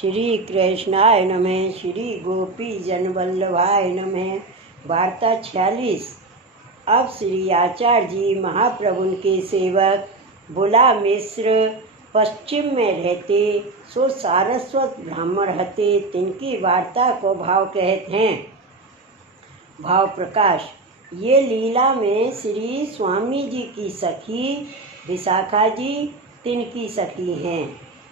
श्री कृष्णाय नमः। श्री गोपी जन वल्लभाय नमः। वार्ता 46। अब श्री आचार्य जी महाप्रभु के सेवक बुला मिश्र पश्चिम में रहते, सो सारस्वत ब्राह्मण हते। तिनकी वार्ता को भाव कहते हैं। भाव प्रकाश। ये लीला में श्री स्वामी जी की सखी विशाखा जी तिनकी सखी हैं।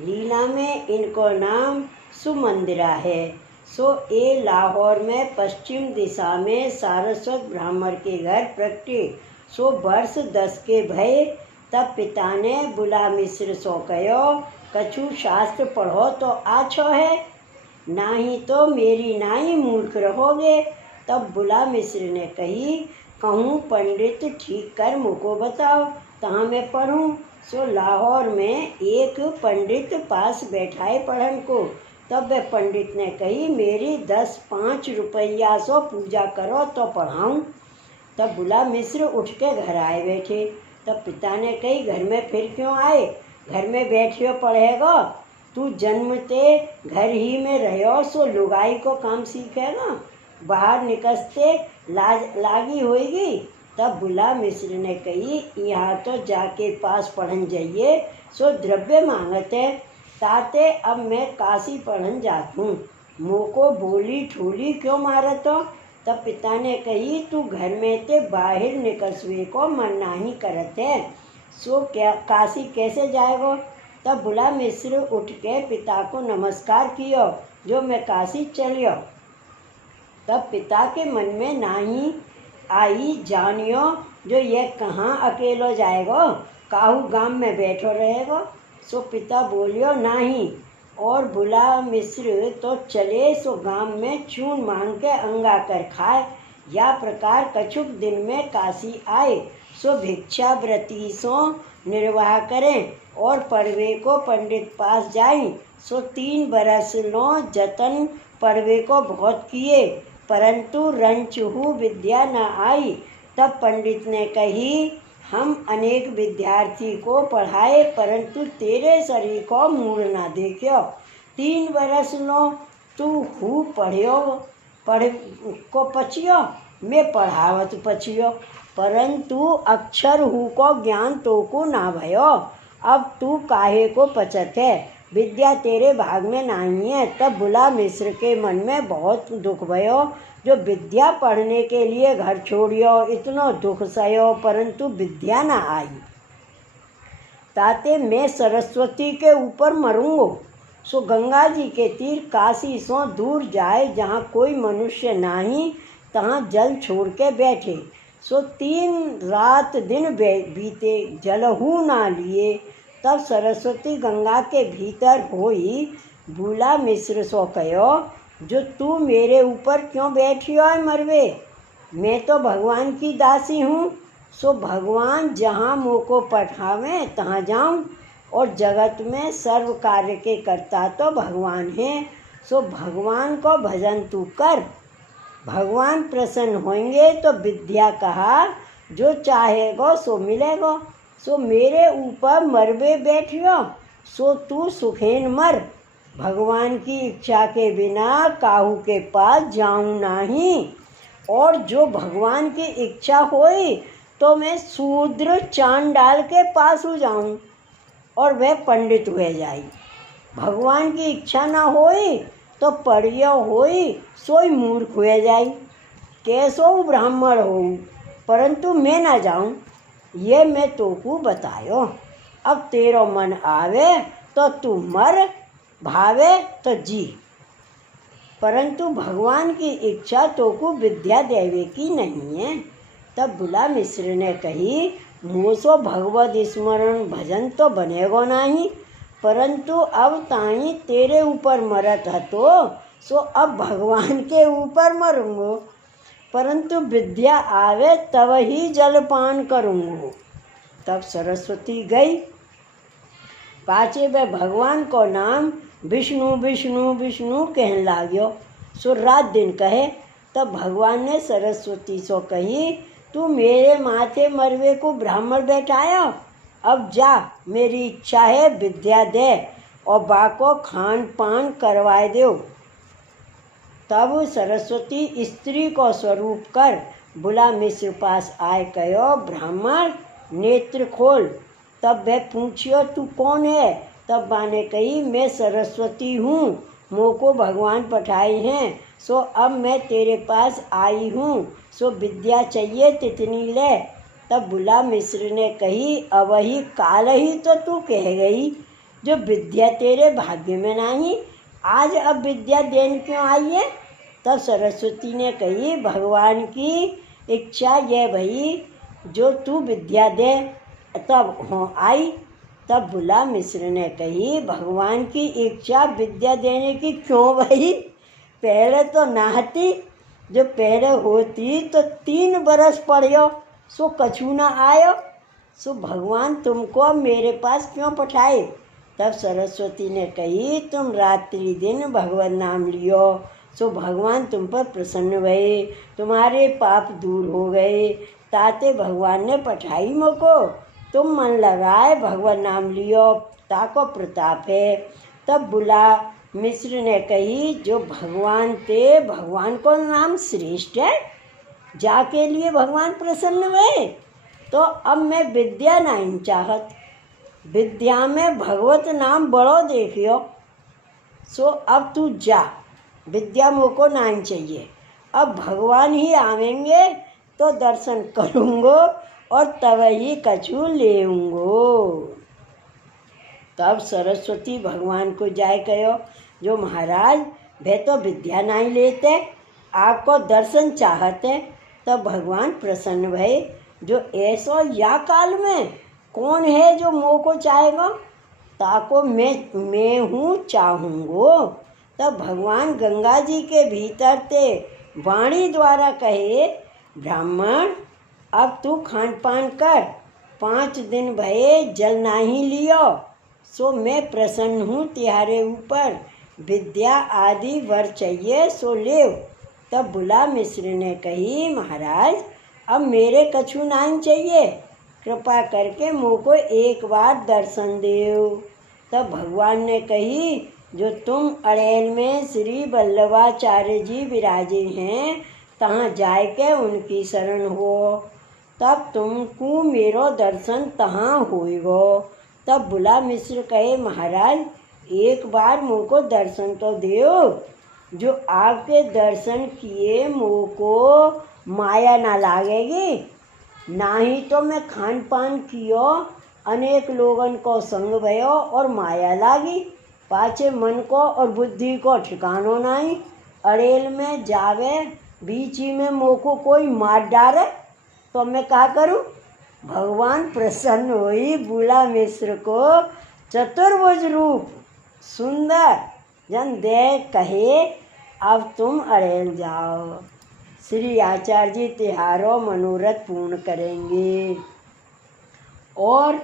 लीला में इनको नाम सुमंदिरा है। सो ए लाहौर में पश्चिम दिशा में सारस्वत ब्राह्मण के घर प्रगटे। सो वर्ष 10 के भय। तब पिता ने बुला मिश्र सो कहो, कछु शास्त्र पढ़ो तो आछो है, नाही तो मेरी नाई मूर्ख रहोगे। तब बुला मिश्र ने कही, कहूँ पंडित ठीक कर मुझको बताओ, तहाँ मैं पढ़ूँ। सो लाहौर में एक पंडित पास बैठाए पढ़न को। तब वह पंडित ने कही, मेरी 10-5 रुपया सो पूजा करो तो पढ़ाऊँ। तब बुला मिश्र उठ के घर आए बैठे। तब पिता ने कही, घर में फिर क्यों आए, घर में बैठियो पढ़ेगा, तू जन्मते घर ही में रहो, सो लुगाई को काम सीखेगा, बाहर निकलते लाज लागी होगी। तब बुला मिश्र ने कही, यहाँ तो जाके पास पढ़न जाइए, सो द्रव्य मांगते, ताते अब मैं काशी पढ़न जात हूँ, मोको बोली ठोली क्यों मारत हो। तब पिता ने कही, तू घर में ते बाहर निकलसवे को मन नहीं करत है, सो क्या काशी कैसे जाएगो। तब बुला मिश्र उठ के पिता को नमस्कार कियो, जो मैं काशी चलियो। तब पिता के मन में नाही आई, जानियो जो ये कहाँ अकेलो जाएगो, काहू गांव में बैठो रहेगो। सो पिता बोलियो नहीं, और बुला मिश्र तो चले, सो गांव में चून मांग के अंगा कर खाए। या प्रकार कछुक दिन में काशी आए, सो भिक्षाव्रती सो निर्वाह करें, और पर्वे को पंडित पास जाई। सो 3 बरस लो जतन पर्वे को बहुत किए, परंतु रंचहु विद्या न आई। तब पंडित ने कही, हम अनेक विद्यार्थी को पढ़ाए, परंतु तेरे शरीर को मूड ना देखियो। 3 बरस लो तू हु पढ़ को पचियो, मैं पढ़ावत पचियो, परंतु अक्षर हु को ज्ञान तो को ना भयो। अब तू काहे को पचत है, विद्या तेरे भाग में नहीं है। तब बुला मिश्र के मन में बहुत दुख भयो, जो विद्या पढ़ने के लिए घर छोड़ियो, इतना दुख सहो, परंतु विद्या ना आई, ताते मैं सरस्वती के ऊपर मरूंगो। सो गंगा जी के तीर काशी सो दूर जाए, जहाँ कोई मनुष्य नहीं, तहाँ जल छोड़ के बैठे। सो 3 रात दिन बीते, जलहू ना लिए। तब सरस्वती गंगा के भीतर होई, बुला मिश्र सो कहो, जो तू मेरे ऊपर क्यों बैठी हो मरवे, मैं तो भगवान की दासी हूँ। सो भगवान जहाँ मोको पठावे तहाँ जाऊँ, और जगत में सर्व कार्य के कर्ता तो भगवान हैं। सो भगवान को भजन तू कर, भगवान प्रसन्न होंगे तो विद्या कहा, जो चाहेगो सो मिलेगो। सो मेरे ऊपर मरवे बैठियो, सो तू सुखेन मर, भगवान की इच्छा के बिना काहू के पास जाऊं नहीं। और जो भगवान की इच्छा होई तो मैं शूद्र चांडाल के पास हो जाऊं, और वह पंडित हुए जाई। भगवान की इच्छा ना होई तो पढ़ियो होई, सोई मूर्ख हुए जाई। कैसो ब्राह्मण हो, परंतु मैं ना जाऊं, ये मैं तोकू बतायो। अब तेरो मन आवे तो तू मर, भावे तो जी, परंतु भगवान की इच्छा तोकू विद्या देवे की नहीं है। तब बुला मिश्र ने कही, मोसो भगवत स्मरण भजन तो बनेगो नहीं, परंतु अब ताई तेरे ऊपर मरत हतो, सो अब भगवान के ऊपर मरूंगो, परंतु विद्या आवे तब ही जलपान करूँगो। तब सरस्वती गई, पाचे वह भगवान को नाम विष्णु विष्णु विष्णु कहने लाग्यो। सो रात दिन कहे। तब भगवान ने सरस्वती सो कही, तू मेरे माथे मरवे को ब्राह्मण बैठाया, अब जा, मेरी इच्छा है विद्या दे। और बाको खान पान करवाए दो। तब सरस्वती स्त्री को स्वरूप कर बुला मिश्र पास आए, कहो ब्राह्मण नेत्र खोल। तब वह पूछियो तू कौन है। तब बाने कही मैं सरस्वती हूँ, मोको भगवान पठाई हैं, सो अब मैं तेरे पास आई हूँ, सो विद्या चाहिए तितनी ले। तब बुला मिश्र ने कही अवही काल ही तो तू कह गई, जो विद्या तेरे भाग्य में नहीं, आज अब विद्या देने क्यों आई है। तब सरस्वती ने कही भगवान की इच्छा यह भई जो तू विद्या दे, तब हो आई। तब बुला मिश्र ने कही भगवान की इच्छा विद्या देने की क्यों भई, पहले तो नाहती, जो पहले होती तो 3 बरस पढ़ियो, सो कछु न आयो, सो भगवान तुमको मेरे पास क्यों पठाए। तब सरस्वती ने कही तुम रात्रि दिन भगवान नाम लियो, सो भगवान तुम पर प्रसन्न भये, तुम्हारे पाप दूर हो गए, ताते भगवान ने पठाई मोको। तुम मन लगाए भगवान नाम लियो, ताको प्रताप है। तब बुला मिश्र ने कही जो भगवान ते भगवान को नाम श्रेष्ठ है, जाके लिए भगवान प्रसन्न हुए। तो अब मैं विद्या नहीं चाहत, विद्या में भगवत नाम बड़ो देखियो, सो अब तू जा, विद्या मोको नहीं चाहिए। अब भगवान ही आवेंगे तो दर्शन करूँगो और तब ही कछु लेऊँगो। तब सरस्वती भगवान को जाए कहो जो महाराज वे तो विद्या नहीं लेते, आपको दर्शन चाहते। तब भगवान प्रसन्न भये, जो ऐसो या काल में कौन है जो मोह को चाहेगा, ताको मैं हूँ चाहूँगो। तब भगवान गंगा जी के भीतर ते वाणी द्वारा कहे ब्राह्मण अब तू खान पान कर, 5 दिन भये जल नहीं लियो, सो मैं प्रसन्न हूँ तिहारे ऊपर, विद्या आदि वर चाहिए सो ले। तब बुला मिश्र ने कही महाराज अब मेरे कछु नहीं चाहिए, कृपा करके मुझको एक बार दर्शन देओ। तब भगवान ने कही जो तुम अड़ेल में श्री वल्लभाचार्य जी विराजे हैं, तहाँ जाए के उनकी शरण हो, तब तुमको मेरो दर्शन तहाँ होएगो। तब बुला मिश्र कहे महाराज एक बार मुझको दर्शन तो देओ, जो आपके दर्शन किए मुझको माया ना लागेगी, ना ही तो मैं खान पान कियो, अनेक लोगन को संग भयो और माया लागी, पाछे मन को और बुद्धि को ठिकानो नहीं, अड़ेल में जावे बीच ही में मोको कोई मार डाले तो मैं क्या करूं। भगवान प्रसन्न हुई, बुला मिश्र को चतुर्भुज रूप सुंदर जन दे कहे अब तुम अड़ेल जाओ, श्री आचार्य जी तिहारो मनोरथ पूर्ण करेंगे और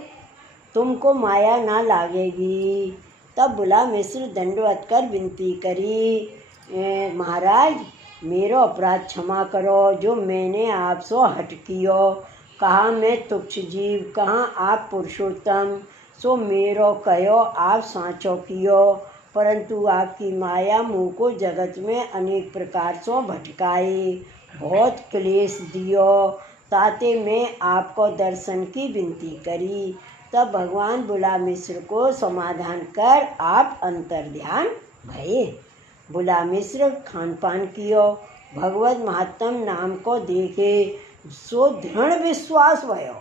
तुमको माया ना लागेगी। तब बुला मिश्र दंडवत कर विनती करी महाराज मेरो अपराध क्षमा करो, जो मैंने आपसो हट कियो, कहाँ मैं तुच्छ जीव, कहाँ आप पुरुषोत्तम, सो मेरो कहो आप सांचो कियो, परंतु आपकी माया मुँह को जगत में अनेक प्रकार सो भटकाए, बहुत क्लेश दियो, ताते मैं आपको दर्शन की विनती करी। तब भगवान बुला मिश्र को समाधान कर आप अंतर्ध्यान भये। बुला मिश्र खान पान कियो, भगवत महात्म नाम को देखे, सो दृढ़ विश्वास भयो,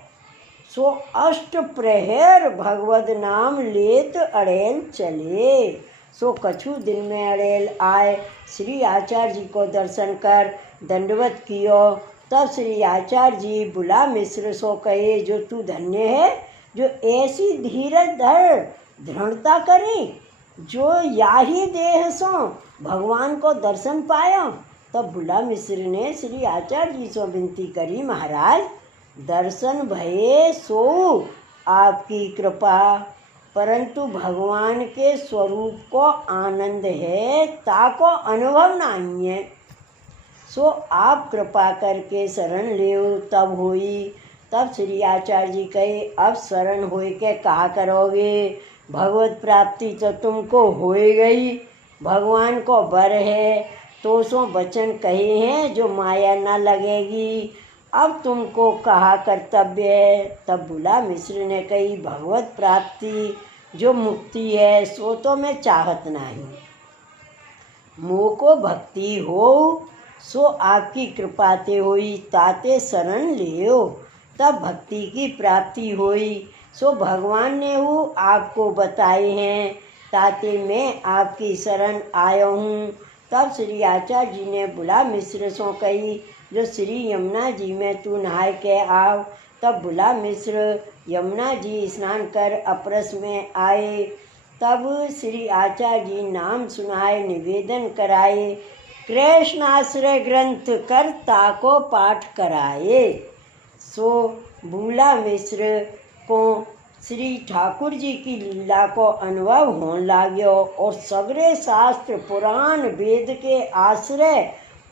सो अष्ट प्रहर भगवत नाम लेत अड़ेल चले, सो कछु दिन में अड़ेल आए, श्री आचार्य जी को दर्शन कर दंडवत कियो। तब श्री आचार्य जी बुला मिश्र सो कहे जो तू धन्य है, जो ऐसी धीरज धर दृढ़ता करे, जो याही देह सो भगवान को दर्शन पायो। तब बुला मिश्र ने श्री आचार्य जी से विनती करी महाराज दर्शन भये सो आपकी कृपा, परंतु भगवान के स्वरूप को आनंद है ताको अनुभव नहीं है, सो आप कृपा करके शरण लेओ तब होई। तब श्री आचार्य जी कहे अब शरण होए के कहा करोगे। भगवत प्राप्ति तो तुमको हो गई, भगवान को बर है, तो सो वचन कहे हैं जो माया ना लगेगी। अब तुमको कहा कर्तव्य है। तब बोला मिश्र ने कही, भगवत प्राप्ति जो मुक्ति है सो तो मैं चाहत नहीं, मोह को भक्ति हो सो आपकी कृपा ते होई, ताते शरण लियो तब भक्ति की प्राप्ति होई। सो भगवान ने वो आपको बताए हैं, ताते मैं आपकी शरण आया हूँ। तब श्री आचार्य जी ने बुला मिश्र सो कही, जो श्री यमुना जी में तू नहाय के आओ। तब बुला मिश्र यमुना जी स्नान कर अपरस में आए। तब श्री आचार्य जी नाम सुनाए, निवेदन कराए, कृष्णाश्रय ग्रंथ कर ताको पाठ कराए। सो बूला मिश्र को श्री ठाकुर जी की लीला को अनुभव होने लाग्यो और सगरे शास्त्र पुराण वेद के आश्रय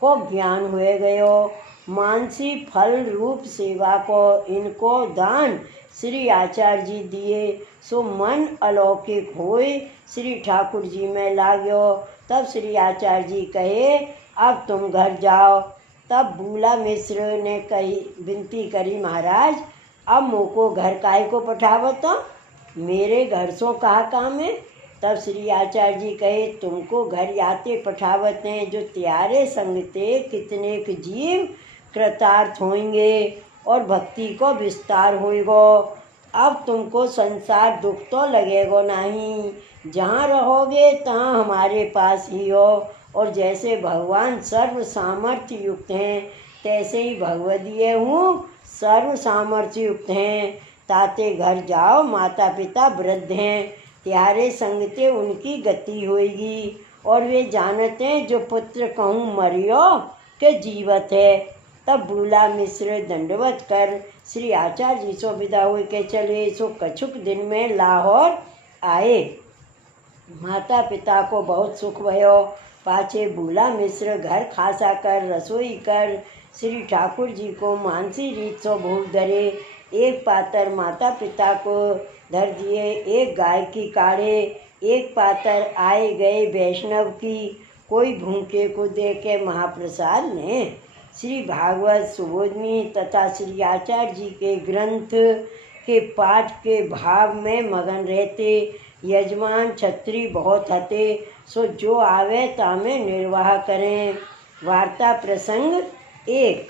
को ज्ञान हुए गयो। मानसी फल रूप सेवा को इनको दान श्री आचार्य जी दिए। सो मन अलौकिक होए श्री ठाकुर जी में लाग्यो। तब श्री आचार्य जी कहे, अब तुम घर जाओ। तब बूला मिश्र ने कही, विनती करी, महाराज अब मोको घर काहे को पठावत, मेरे घर सो कहा काम है। तब श्री आचार्य जी कहे, तुमको घर याते पठावत हैं, जो त्यारे संगते कितने जीव कृतार्थ होंगे और भक्ति को विस्तार होएगो। अब तुमको संसार दुख तो लगेगो नहीं, जहाँ रहोगे तहाँ हमारे पास ही हो। और जैसे भगवान सर्व सामर्थ्य युक्त हैं, तैसे ही भगवदीय हूँ सर्व सामर्थ्य युक्त हैं। ताते घर जाओ, माता पिता वृद्ध हैं, त्यारे संगते उनकी गति होएगी। और वे जानते हैं, जो पुत्र कहूँ मरियो के जीवत है। तब बूला मिश्र दंडवत कर श्री आचार्य जी सो विदा हो के चले। सो कछुक दिन में लाहौर आए। माता पिता को बहुत सुख भयो। पाछे बूला मिश्र घर खासा कर रसोई कर श्री ठाकुर जी को मानसी रीत सो भोग धरे। एक पातर माता पिता को धर दिए, एक गाय की काढ़े, एक पातर आए गए वैष्णव की, कोई भूखे को दे के महाप्रसाद ने। श्री भागवत सुबोधनी तथा श्री आचार्य जी के ग्रंथ के पाठ के भाव में मगन रहते। यजमान छत्री बहुत हते, सो जो आवे तामे निर्वाह करें। वार्ता प्रसंग 1।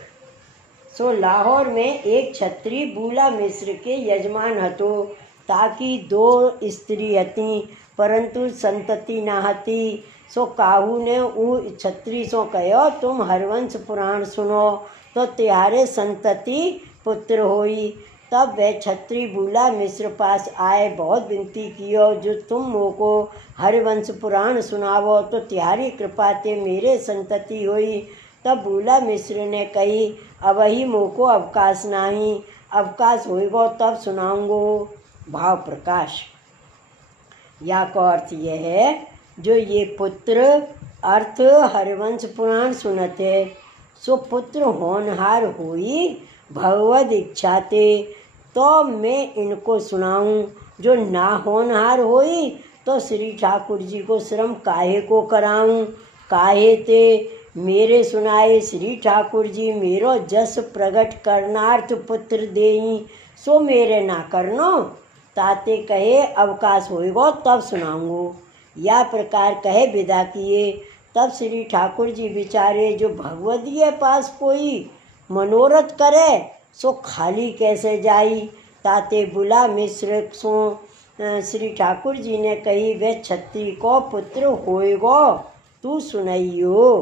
सो लाहौर में एक छत्री बूला मिश्र के यजमान हतो, ताकि 2 स्त्री हती, परंतु संतति न हती। सो काहू ने ऊ छत्री सो कहो, तुम हरवंश पुराण सुनो तो त्यारे संतति पुत्र होई। तब वह छत्री बूला मिश्र पास आए, बहुत विनती कियो, जो तुम मोको हरवंश पुराण सुनावो तो त्यारी कृपा ते मेरे संतति होई। तब बूला मिश्र ने कही, अब ही मोको अवकाश नहीं, अवकाश होएगो तब सुनाऊंगो। भाव प्रकाश। या का अर्थ यह है, जो ये पुत्र अर्थ हरवंश पुराण सुनते, सो पुत्र होनहार होई भगवद इच्छा ते, तो मैं इनको सुनाऊं। जो ना होनहार होई तो श्री ठाकुर जी को श्रम काहे को कराऊं। काहे ते मेरे सुनाए श्री ठाकुर जी मेरो जस प्रगट करनार्थ पुत्र देई, सो मेरे ना करनो। ताते कहे अवकाश होएगो तब सुनाऊंगो। या प्रकार कहे विदा किए। तब श्री ठाकुर जी विचारे, जो भगवदीय पास कोई मनोरथ करे सो खाली कैसे जाई। ताते बुला मिश्र सो श्री ठाकुर जी ने कही, वे छत्री को पुत्र होएगो, तू सुनइयो।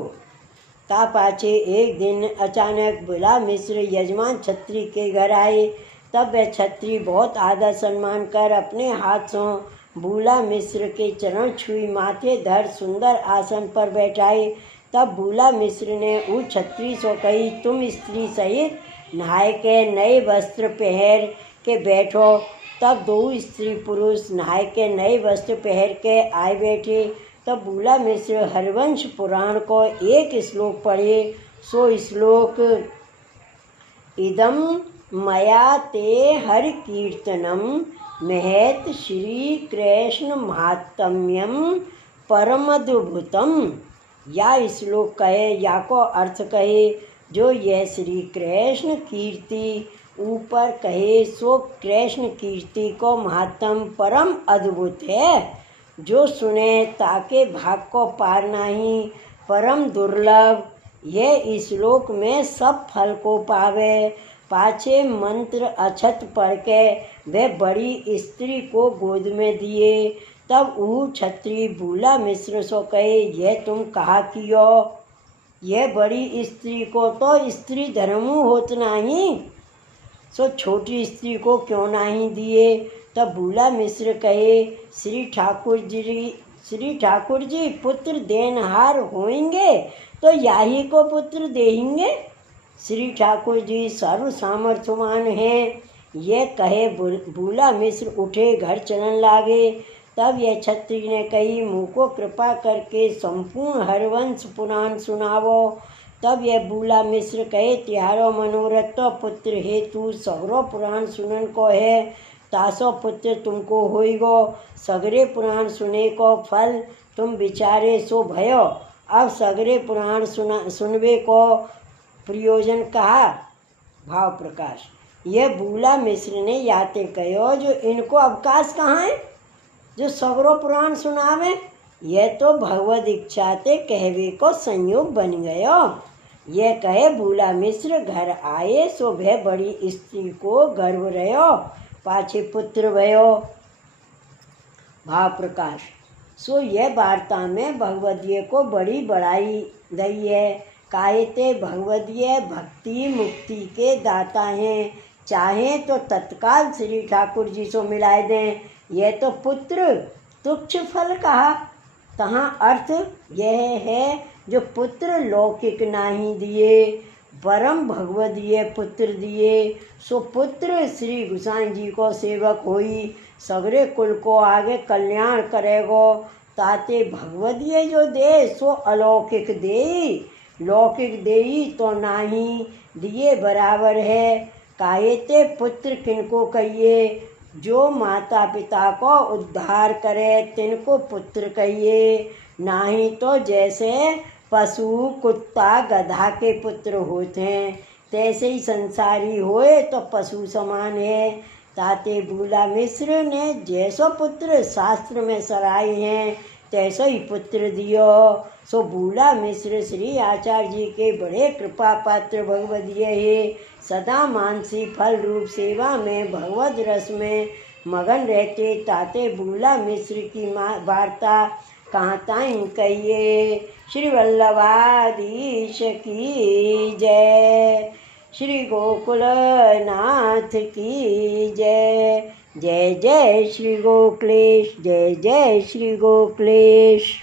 ता पाछे एक दिन अचानक बुला मिश्र यजमान छत्री के घर आए। तब वह छत्री बहुत आदर सम्मान कर अपने हाथ से बूला मिश्र के चरण छुई, माथे धर सुंदर आसन पर बैठाए। तब बूला मिश्र ने उस छत्री से कही, तुम स्त्री सहित नहाय के नए वस्त्र पहन के बैठो। तब 2 स्त्री पुरुष नहाय के नए वस्त्र पहन के आए बैठे। तब बूला मिश्र हरवंश पुराण को एक श्लोक पढ़े। सो श्लोक, इदम मया ते हरि कीर्तनम महत श्री कृष्ण महात्म्यम परमद्भुतम। या श्लोक कहे या को अर्थ कहे जो यह श्री कृष्ण कीर्ति ऊपर कहे सो कृष्ण कीर्ति को महात्म परम अद्भुत है। जो सुने ताके भाग को पार नहीं परम दुर्लभ। यह श्लोक में सब फल को पावे। पाछे मंत्र अछत पढ़ के वह बड़ी स्त्री को गोद में दिए। तब ऊ छत्री बूला मिश्र सो कहे यह तुम कहा कियो। यह बड़ी स्त्री को तो स्त्री धर्मु होत नहीं सो छोटी स्त्री को क्यों नहीं दिए। तब बूला मिश्र कहे श्री ठाकुर जी पुत्र देनहार होंगे तो याही को पुत्र देंगे। श्री ठाकुर जी सर्व सामर्थ्यवान हैं। ये कहे बूला मिश्र उठे घर चलन लागे। तब यह छत्री ने कही मुँह को कृपा करके संपूर्ण हरवंश पुराण सुनावो। तब यह बूला मिश्र कहे त्यारो मनोरथ तो पुत्र हेतु सगरो पुराण सुनन को है। तासो पुत्र तुमको होइगो। सगरे पुराण सुने को फल तुम विचारे सो भयो। अब सगरे पुराण सुनवे को प्रयोजन कहा। भाव प्रकाश। यह बूला मिश्र ने याते कहो जो इनको अवकाश कहाँ है जो सगरो पुराण सुनावे। यह तो भगवद इच्छा ते कहवे को संयोग बन गयो। यह कहे बूला मिश्र घर आए सो भय बड़ी स्त्री को गर्भ रहो पाछे पुत्र भयो। भाव प्रकाश। सो यह वार्ता में भगवदीय को बड़ी बड़ाई दई है। कायते भगवदीय भक्ति मुक्ति के दाता हैं। चाहे तो तत्काल श्री ठाकुर जी से मिलाए दें। यह तो पुत्र तुच्छ फल कहा। तहाँ अर्थ यह है जो पुत्र लौकिक नहीं दिए परम भगवदीय पुत्र दिए सो पुत्र श्री गोसाई जी को सेवक होई सगरे कुल को आगे कल्याण करेगो। ताते भगवदीय जो दे सो अलौकिक देई लौकिक देई तो नहीं दिए बराबर है। कायते पुत्र किनको कहिए जो माता पिता को उद्धार करे तिनको पुत्र कहिए। नहीं तो जैसे पशु कुत्ता गधा के पुत्र होते हैं तैसे ही संसारी होए तो पशु समान है। ताते बूला मिश्र ने जैसो पुत्र शास्त्र में सराय हैं तैसो ही पुत्र दियो। सो बूला मिश्र श्री आचार्य जी के बड़े कृपा पात्र भगवदीय है। सदा मानसी फल रूप सेवा में भगवद रस में मगन रहते। ताते बूला मिश्र की वार्ता कहाँ ताईं कहिए। श्री वल्लभाधीश की जय। श्री गोकुलनाथ की जय। जय जय श्री गोकुलेश। जय जय श्री गोकुलेश।